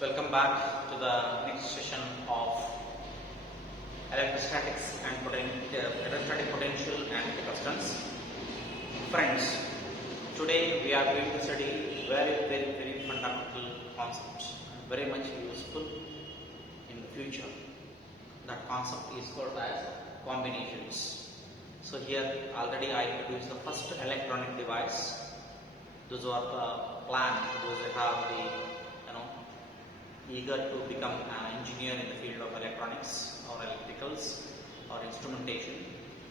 Welcome back to the next session of electrostatics and electrostatic potential and capacitance. Friends, today we are going to study very fundamental concepts, very much useful in the future. That concept is called as combinations. So here already I introduced the first electronic device. Those who are planned, those who have the eager to become an engineer in the field of electronics or electricals or instrumentation,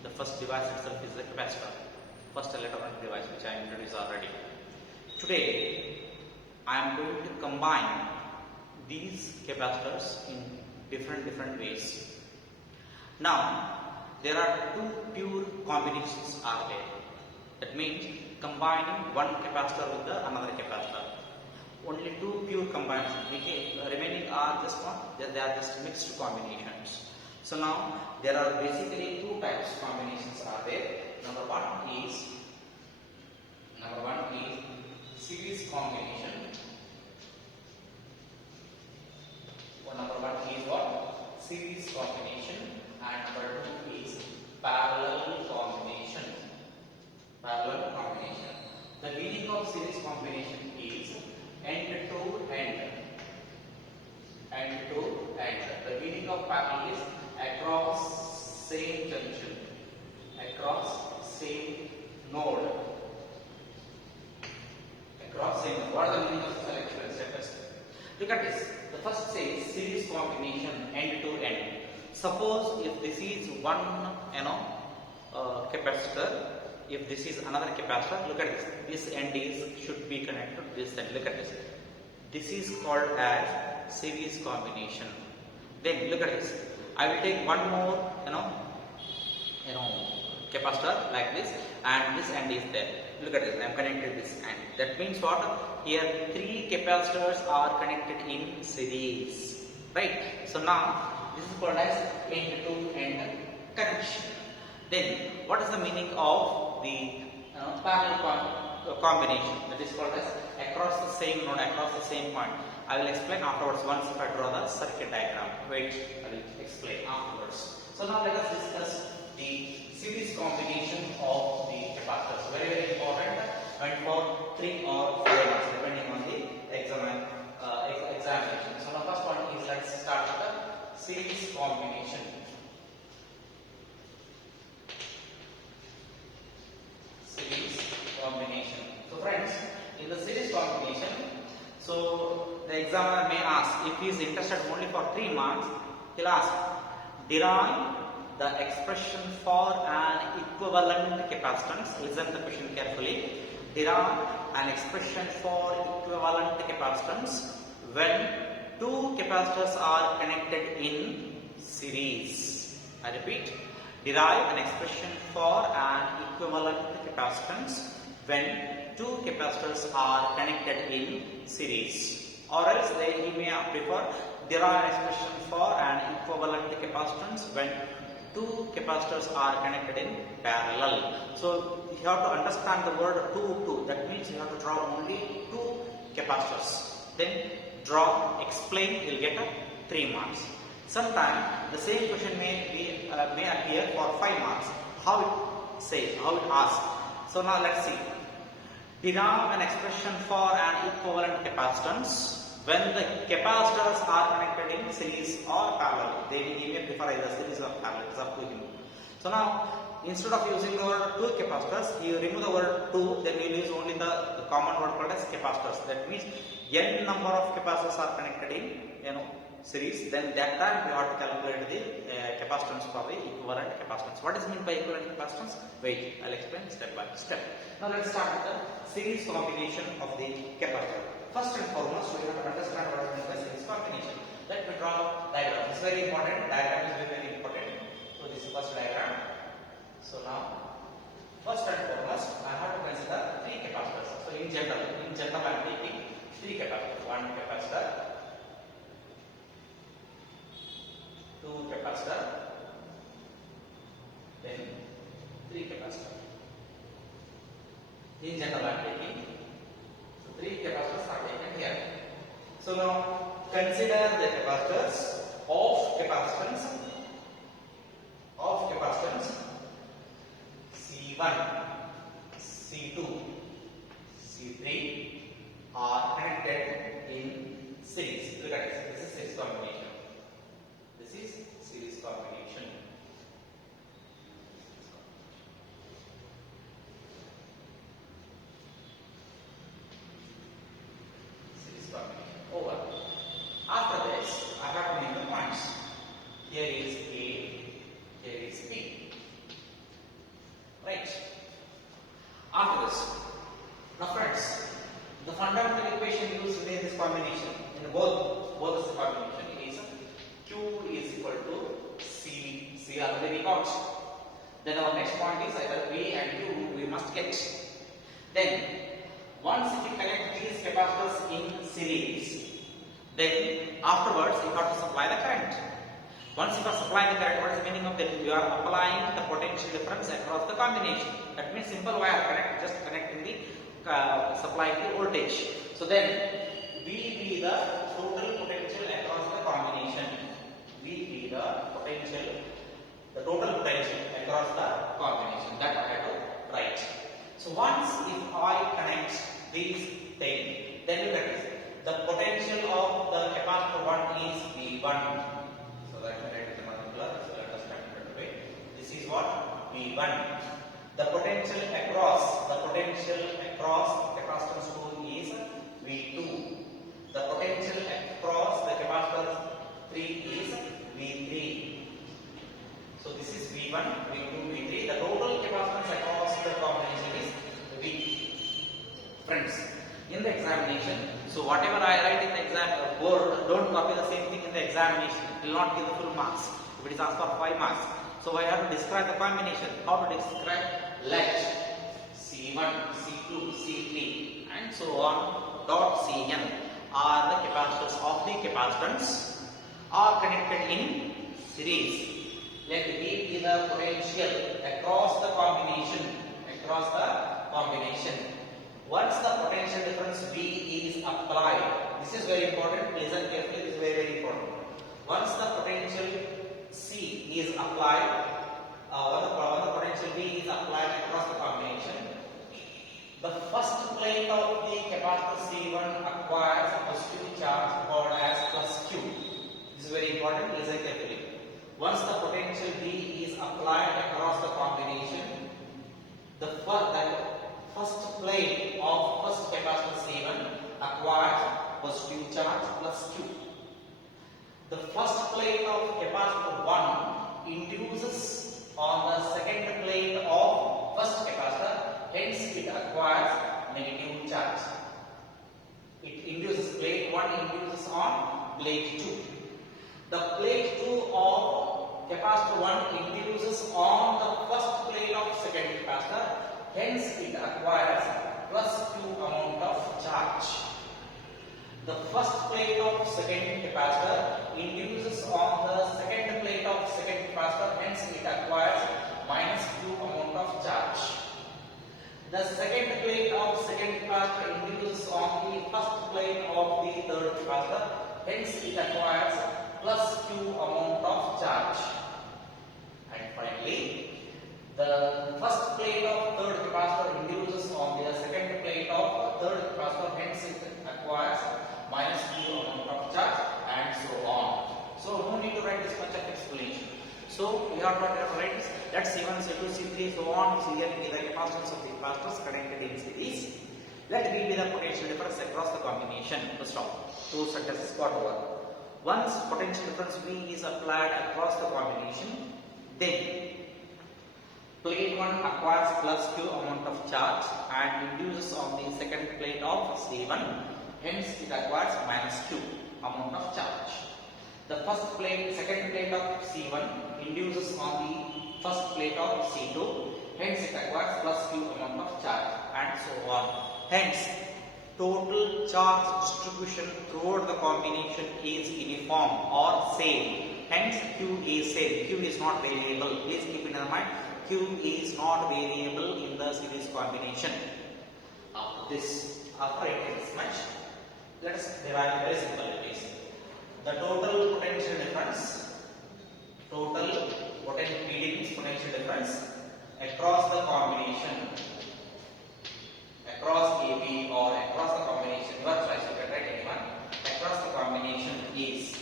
the first device itself is the capacitor, first electronic device which I introduced already. Today I am going to combine these capacitors in different ways. Now there are two pure combinations are there. That means combining one capacitor with another capacitor. Only two pure combinations. Remaining are just what? They are just mixed combinations. So now there are basically two types of combinations are there. Number one is series combination. Number one is what? Series combination, and number two is parallel combination. Parallel combination. The meaning of series combination is end to end. End to end. The meaning of parallel is across same junction, across same node. Across same node. What is the meaning of this electrostatics? Look at this. The first says series combination end to end. Suppose if this is one capacitor, if this is another capacitor, look at this. This end should be connected to this end. Look at this. This is called as series combination. Then look at this. I will take one more capacitor like this, and this end is there. Look at this. I am connected this end. That means what? Here three capacitors are connected in series. Right? So now this is called as end to end connection. Then what is the meaning of the parallel combination? That is called as across the same node, across the same point. I will explain afterwards once if I draw the circuit diagram. Wait, I will explain afterwards. So now let us discuss the series combination of the capacitors. Very important, and for 3 or 5 months depending on the examination. So the first one is, let's start with the series combination. Combination. So friends, in the series combination, so the examiner may ask, if he is interested only for 3 marks, he will ask, derive the expression for an equivalent capacitance. Listen to the question carefully. Derive an expression for equivalent capacitance when two capacitors are connected in series. I repeat, derive an expression for an equivalent capacitance when two capacitors are connected in series. Or else he may prefer derive an expression for an equivalent capacitance when two capacitors are connected in parallel. So you have to understand the word two. That means you have to draw only two capacitors. Then draw, explain, you will get 3 marks. Sometimes the same question may appear for 5 marks. How it says, how it asks. So now let's see. Derive an expression for an equivalent capacitance when the capacitors are connected in series or parallel. He may prefer either series or parallel. It's up to him. So now instead of using the word two capacitors, you remove the word two. Then you use only the common word called as capacitors. That means n number of capacitors are connected in series. Then that time we have to calculate the capacitance for the equivalent capacitance. What is meant by equivalent capacitance? Wait, I'll explain step by step. Now let's start with the series combination of the capacitor. First and foremost, we have to understand what is meant by series combination. Let me draw diagram. It's very important. Diagram is very important. So this is first diagram. So now, first and foremost, I have to consider 3 capacitors. So in general I am taking 3 capacitors. 1 capacitor, 2 capacitor, then 3 capacitor. In general I am taking 3 capacitors are taken here. So now consider the capacitors of capacitance C1, C2, C3 are connected in series. Look at this. This is series combination. This is series combination. Series combination. Over. After this, I have to name the points. Here is A, here is B. Right. After this, now friends, the fundamental equation used in this combination, in both the combination is Q is equal to C already we got. Then our next point is either V and Q we must get. Then once if we connect these capacitors in series, then afterwards you have to supply the current. Once you are supplying the current, what is the meaning of that? You are applying the potential difference across the combination. That means simple wire just connecting the supplying the voltage. So then V be the total potential across the combination. V be the total potential across the combination. That I have to write. So once if I connect these things, then look at this. The potential of the capacitor 1 is V1. So let me write it in particular. So let us write it away. This is what? V1. The potential across capacitance 2 is V2. The potential across the capacitor 3 is V3. So this is V1, V2, V3. The total capacitance across the combination is V. Friends, in the examination, so whatever I write in the exam board, don't copy the same thing in the examination. It will not give the full marks. If it is asked for 5 marks. So I have to describe the combination. How to describe? Let C1, C2, C3 and so on dot Cn are the capacitors of the capacitance are connected in series. Let V be the potential across the combination. Once the potential difference V is applied, this is very important. Listen carefully. This is very, very important. Once the potential C is applied, when the potential V is applied across the combination, the first plate of the capacitor C1 acquires a positive charge called as plus Q. This is very important. Listen carefully. Once the potential V is applied across the combination, the first plate of first capacitor C1 acquires positive charge plus Q. The first plate of capacitor 1 induces on the second plate of first capacitor, hence it acquires negative charge. Plate 1 induces on plate 2. The plate 2 of capacitor 1 induces on the first plate of second capacitor, hence it acquires plus Q amount of charge. The first plate of second capacitor induces on the second plate of second capacitor, hence it acquires minus Q amount of charge. The second plate of second capacitor induces on the first plate of the third capacitor, hence it acquires plus Q amount of charge. And finally, the first plate of third capacitor induces on the second plate of third capacitor, hence it acquires minus Q amount of charge, and so on. So no need to write this much of explanation. So we have to write this. Let C1, C2, C3, so on, Cn be the capacitance of the capacitors connected in series. Let V be the potential difference across the combination. To stop. 2 sentences got over. Once potential difference V is applied across the combination, then plate 1 acquires plus Q amount of charge and induces on the second plate of C1, hence it acquires minus Q amount of charge. The second plate of C1 induces on the first plate of C2, hence it acquires plus Q amount of charge, and so on. Hence, total charge distribution throughout the combination is uniform or same. Hence, Q is same. Q is not variable. Please keep in mind, Q is not variable in the series combination. After writing this much, let us derive very simple it is. the total potential difference, total potential difference across the combination, across AB or across the combination, your choice, you can write anyone, across the combination is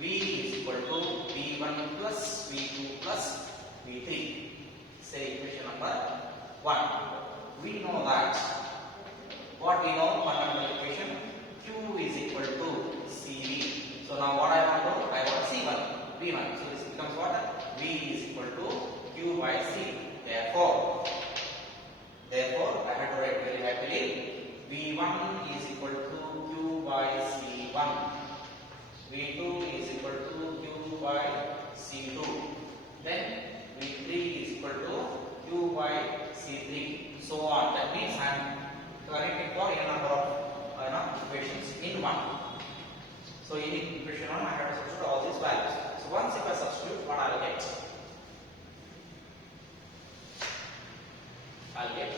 V is equal to V1 plus V2 plus V3. Say equation number 1. We know that, what we know, fundamental equation, Q is equal to CV. So now what I want to do? I want C1, V1. So this becomes what? V is equal to Q by C. Therefore, I have to write very happily, V1 is equal to Q by C1. V2 is equal to Q by C2. Then V3 is equal to Q by C3. So on. That means I am connecting for n number of equations in one. So in equation 1 I have to substitute all these values. So once if I substitute, what I will get? I'll get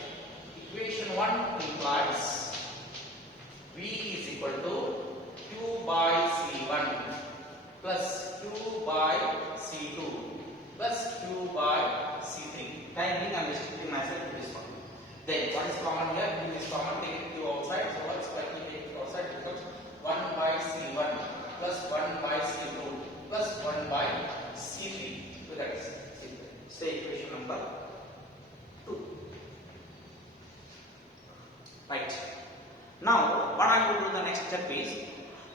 equation 1 implies V is equal to Q by C1 plus Q by C2 plus Q by C3. Time being I am restricting myself to this one. Then what is common here? Q is common, take Q outside. So what is quickly take Q outside? Becomes 1 by C1 plus 1 by C2 plus 1 by C3. So that is say equation number 2. Right. Now what I am going to do the next step is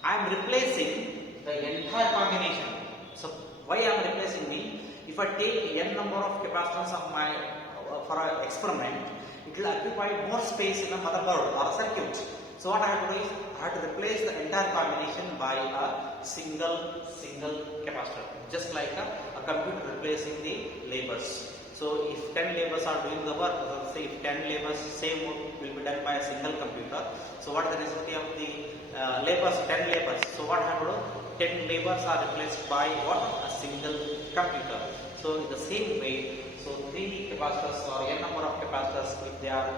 I am replacing the entire combination. So why I am replacing mean, if I take n number of capacitors of my for an experiment, it will occupy more space in a motherboard or a circuit. So what I have to do is I have to replace the entire combination by a single capacitor, just like a computer replacing the labors. So if 10 labors are doing the work, say if 10 labors, same work will be done by a single computer. So what is the necessity of the labors? 10 labors. So what I have to do? 10 labors are replaced by what? A single computer. So in the same way, so 3 capacitors or n number of capacitors, if they are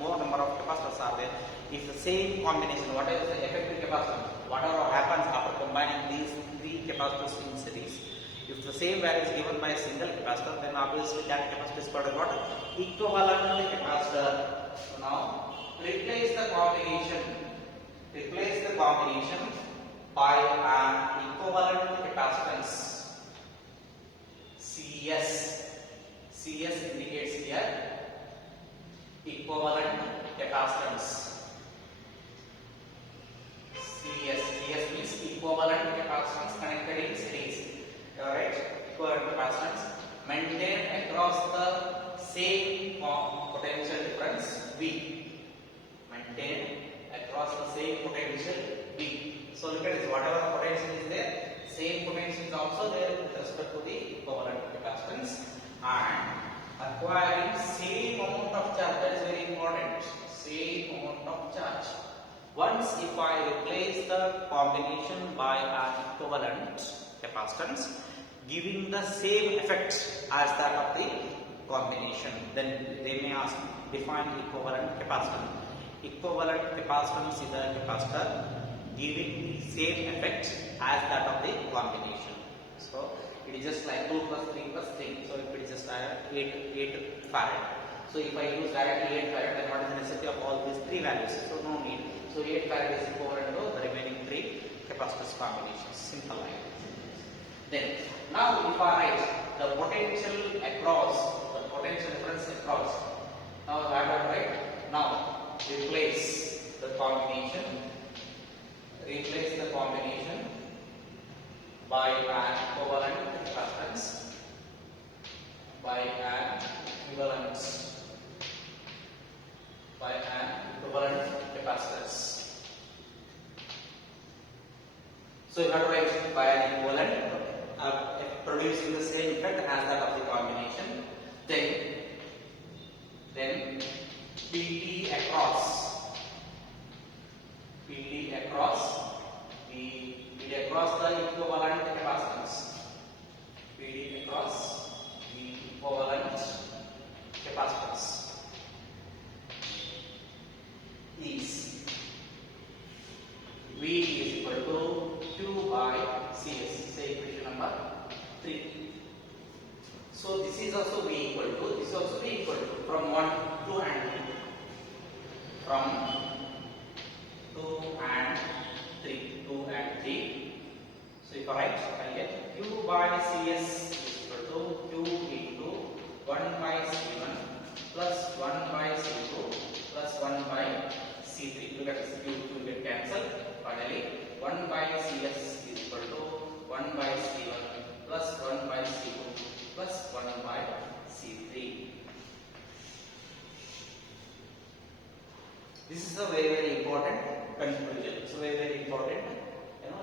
more number of capacitors are there, if the same combination, whatever is the effective capacitance, whatever happens after combining these 3 capacitors in series, if the same value is given by a single capacitor, then obviously that capacitor is called what? Equivalent capacitor. So now replace the combination by an equivalent capacitance CS. CS indicates here equivalent capacitance. CS means equivalent capacitance connected in series. Alright, equivalent capacitance maintained across the same potential difference V. Maintained across the same potential V. So look at this, whatever potential is there, same potential is also there with respect to the equivalent capacitance, and acquiring same amount of charge. That is very important. Same amount of charge. Once if I replace the combination by an equivalent capacitance giving the same effect as that of the combination, then they may ask, define equivalent capacitance. Equivalent capacitance is a capacitor giving the same effect as that of the combination. So it is just like 2 plus 3 plus 3. So if it is just 8 farad. So if I use directly 8 farad, then what is the necessity of all these 3 values? So no need. So 8 farad is equivalent to the remaining 3 capacitors combinations. Simple like. Then now if I write the potential across, the potential difference across. Now I have to write. Now replace the combination by an equivalent capacitance, by an equivalent capacitors. So you have to write by an equivalent producing the same effect as that of the combination. Then PT across the equivalent capacitance. PD across the equivalent capacitance is V is equal to Q by CS. Say equation number 3. So this is also V equal to, this is also V equal to, from 1, 2 and 3. From 2 and 3. 2 and 3. So if I write, I get Q by CS is equal to Q into 1 by C1 plus 1 by C2 plus 1 by C3. Look at this, Q get cancelled. Finally, 1 by CS is equal to 1 by C1 plus 1 by C2 plus 1 by C3. This is a very important conclusion. So very important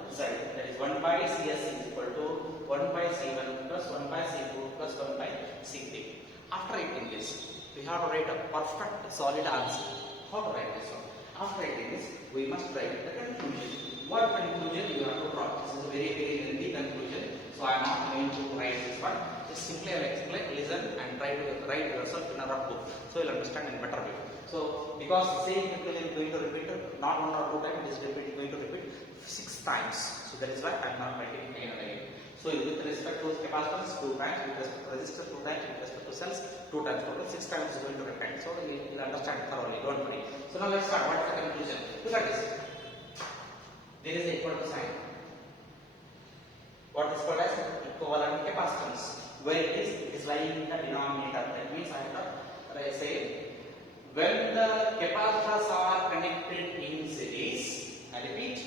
result. That is 1 by CS is equal to 1 by C1 plus 1 by C2 plus 1 by C3. After writing this, we have to write a perfect solid answer. How to write this one? After writing this, we must write the conclusion. What conclusion you have to draw? This is a very lengthy conclusion. So I am not going to write this one. Just simply I will explain, listen and try to write yourself in a rough book. So you will understand in better way. So because same conclusion is going to repeat not 1 or 2 times, it is going to repeat 6 times. So that is why I am not writing again and again. So with respect to capacitors 2 times, with respect to resistors 2 times, with respect to cells 2 times, total 6 times is going to repeat. So you will understand thoroughly, don't worry. So now let's start. What is the conclusion? Look at this. There is a equal to sign. What is called as equivalent capacitance. Where it is lying in the denominator. That means I have to say when the capacitors are connected in series. I repeat,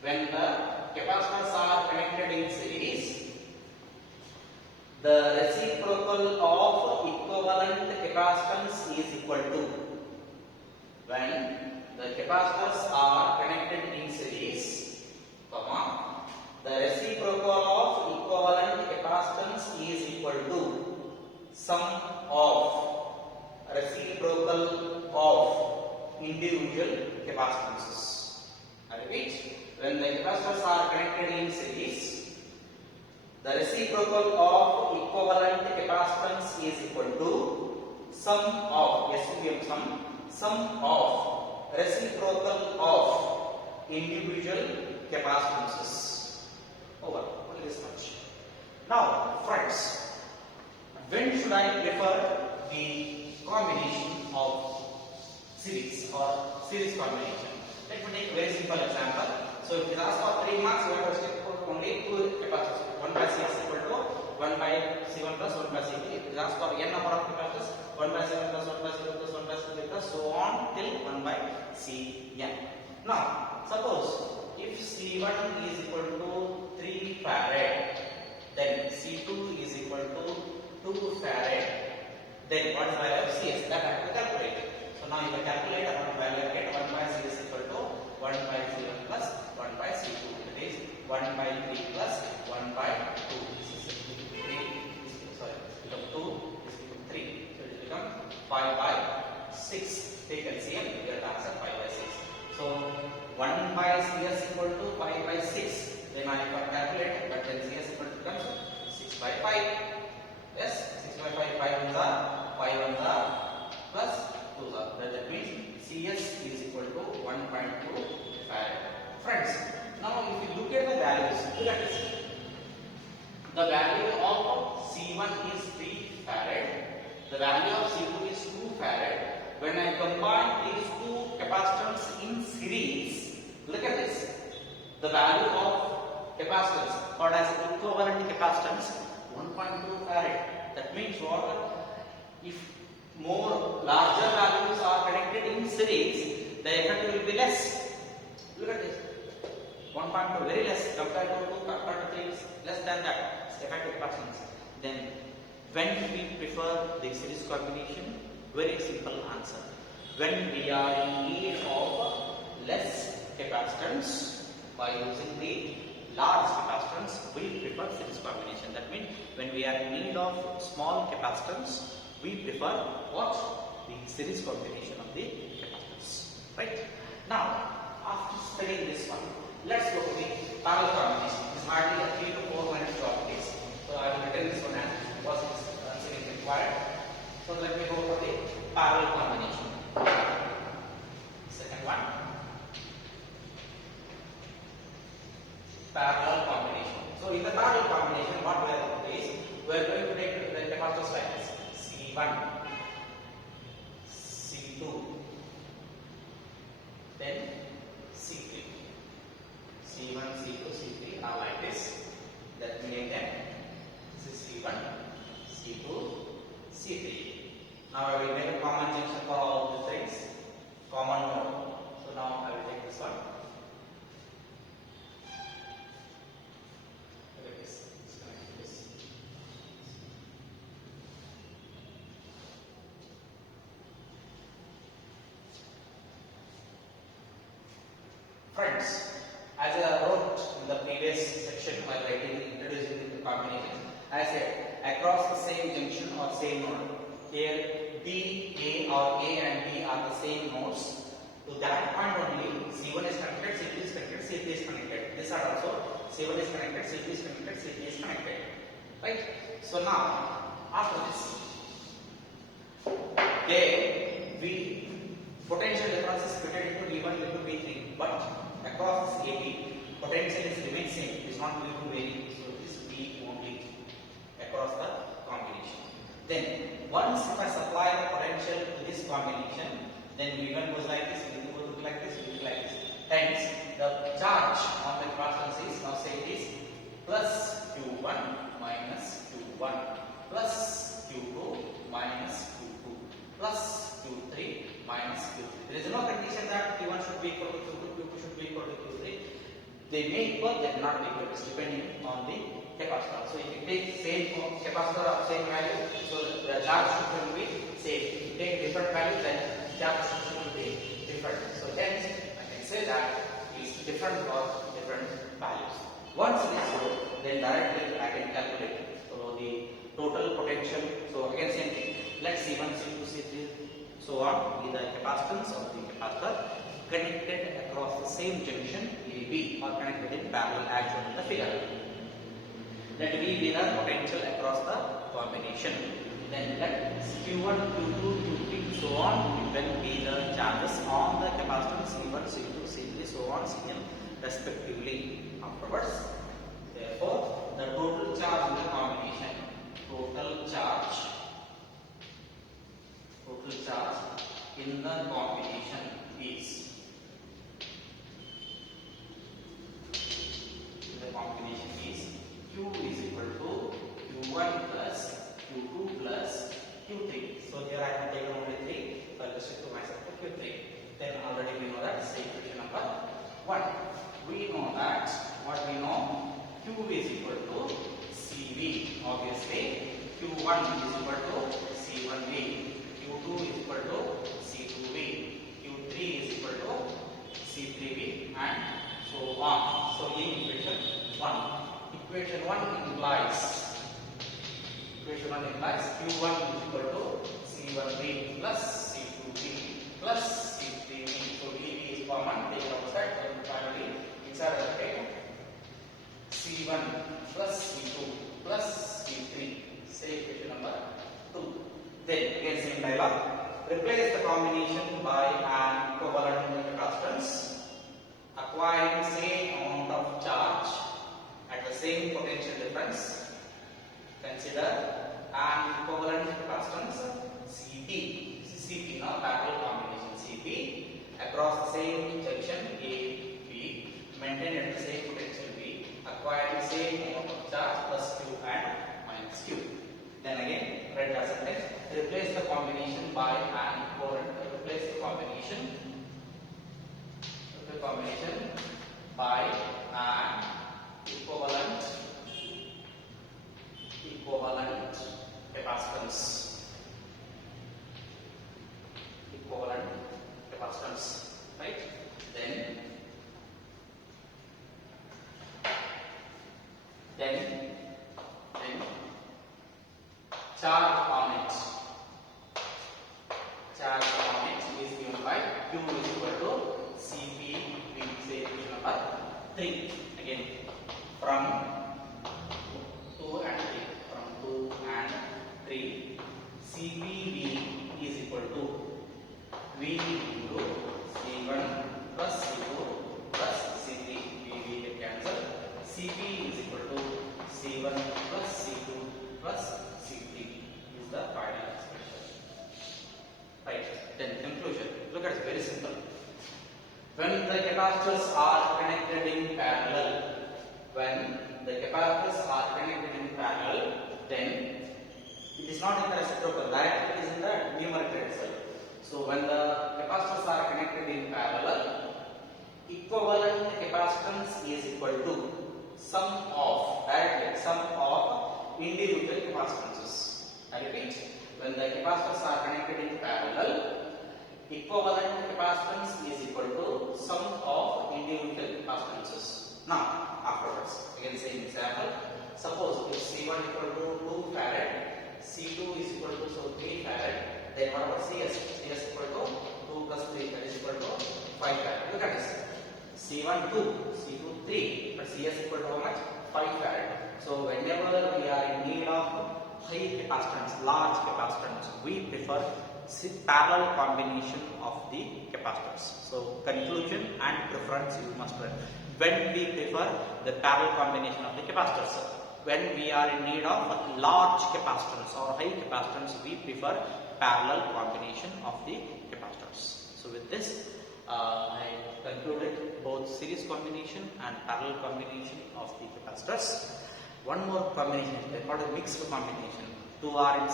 when the capacitors are connected in series, the reciprocal of equivalent capacitance is equal to. When the capacitors are connected in series, the reciprocal of equivalent capacitance is equal to sum of reciprocal of individual capacitances. I repeat, when the capacitors are connected in series, the reciprocal of equivalent capacitance is equal to sum of sum of reciprocal of individual capacitances. Over. Only this much. Now, friends, when should I prefer the combination of series or series combination? Let me take a very simple example. So if it asks for 3 marks, you have to stick for only 2 capacitors. 1 by CS equal to 1 by C1 plus 1 by C2. If it asks for n number of capacitors, 1 by C1 plus 1 by C2 plus 1 by C3 plus so on till 1 by Cn. Now, suppose if C1 is equal to 3 farad, then C2 is equal to 2 farad. Then what is the value of CS? That I have to calculate. So now you can calculate what value I get. 1 by CS equal to 1 by C1 plus 1 by C2. That is 1 by 3 plus 1 by 2. This is 3. Sorry, become 2. This become 3. So it will become 5 by 6. Take LCM. You get the answer 5 by 6. So 1 by CS equal to 5 by 6. Then I can calculate, but then CS equal to becomes 6 by 5. Yes, 6 by 5, 5 ones are, 5 ones are, plus 2s are. That means CS is equal to 1.2 farad. Friends, now if you look at the values, look at this. The value of C1 is 3 farad. The value of C2 is 2 farad. When I combine these two capacitors in series, look at this. The value of capacitance called as equivalent capacitance 1.2 farad. That means what? If more larger values are connected in series, the effect will be less. Look at this. 1.2 very less compared to 2, compared to 3 is less than that. It's effective capacitance. Then when we prefer the series combination? Very simple answer. When we are in need of less capacitance by using the large capacitance, we prefer series combination. That means when we are in need of small capacitance, we prefer what? The series combination of the capacitors. Right? Now, after studying this one, let's go to the parallel combination. It's hardly a 3 to 4 minute job case. So I will return this one as because it's required. So let me go for the parallel combination. Second one, parallel combination. So in the parallel combination, what we are going to do is we are going to take the capacitors like this: C1, C2, then C3. C1, C2, C3 are like this. That we name them. This is C1, C2, C3. Now I will make a common junction for all the things. Common node. So now I will take this one. Look at this. Disconnect this. Friends, as I wrote in the previous section while introducing the combination, I said across the same junction or same node. Here B, A or A and B are the same nodes. To that point only C1 is connected, C2 is connected, C3 is connected. This side also C1 is connected, C2 is connected, C3 is connected. Right? So now after this, there we potential difference is split into V1 into V3, but across this AB potential is remain same. It is not going to vary. So this V only across the combination. Then once if I supply the potential to this combination, then V1 goes like this, V2 goes like this, V3 like this. Hence, the charge on the capacitance is, now say it is plus Q1 minus Q1 plus Q2 minus Q2 plus Q3 minus Q3. There is no condition that Q1 should be equal to Q2, Q2 should be equal to Q3. They may equal, they may not be equal, depending on the capacitor. So if you take same capacitor of same value, so the charge should be same. If you take different value, then charge should be different. So hence I can say that it is different for different values. Once it is so, then directly I can calculate so the total potential. So again same thing. Let C1, C2, C3, so on be the capacitance of the capacitor connected across the same junction AB or connected in parallel as shown in the figure. Let V be the potential across the combination. Then let Q1, Q2, Q3, so on will be the charges on the capacitor C1, C2, C3, so on, Cn respectively. Afterwards, therefore, the total charge in the combination, total charge in the combination is Q is equal to Q1 plus Q2 plus Q3. So here I have taken only 3, so I will restrict to myself to Q3. Then already we know that is equation number 1. We know that what we know, Q is equal to CV. Obviously, Q1 is equal to C1V, Q2 is equal to C2V, Q3 is equal to C3V, and so on. So in equation 1. Equation 1 implies Q1 is equal to C1V plus C2V plus C3V. So EV is common, take it outside, and finally inside the bracket C1 plus C2 plus C3. Say equation number 2. Then again same dialog. Replace the combination by an equivalent capacitance acquiring same amount of charge at the same potential difference. Consider an equivalent capacitance CP. This is CP now, parallel combination CP across the same junction A, B, maintained at the same potential B, acquiring same amount of charge plus Q and minus Q. Then again, write as a text. Replace the combination by an equivalent. Replace the combination by an equivalent capacitance. Equivalent capacitance, right? Then charge on it. Charge on it is given by Q is equal to Cp. We say equation number 3. Again, from 2 and 3. From 2 and 3. Cpv is equal to V into C1 plus C2 plus C3. V get cancelled. Cp is equal to C1 plus C2 plus C3 is the final expression. Right. Then conclusion. Look at it, very simple. When the capacitors are connected in parallel, then it is not in the reciprocal, directly it is in the numerator itself. So when the capacitors are connected in parallel, equivalent capacitance is equal to sum of individual capacitances. I repeat, when the capacitors are connected in parallel, equivalent capacitance is equal to sum of individual capacitances. Now, afterwards, we can say an example. Suppose if C1 equal to 2 farad, C2 is equal to 3 farad, then what about CS? CS equal to 2 plus 3, that is equal to 5 farad. Look at this. C1 2, C2 3, but CS equal to how much? 5 farad. So whenever we are in need of high capacitance, large capacitance, we prefer parallel combination of the capacitors. So conclusion and preference you must learn. When we prefer the parallel combination of the capacitors, when we are in need of large capacitance or high capacitance, we prefer parallel combination of the capacitors. So with this, I concluded both series combination and parallel combination of the capacitors. One more combination is called a mixed combination. Two are in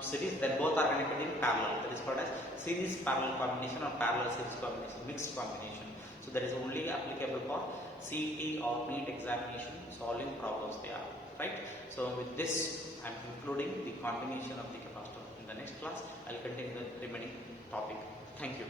series, then both are connected in parallel. That is called as series parallel combination or parallel series combination, mixed combination. So that is only applicable for CET or NEET examination solving problems they are, right? So with this, I am concluding the combination of the capacitor. In the next class, I will continue the remaining topic. Thank you.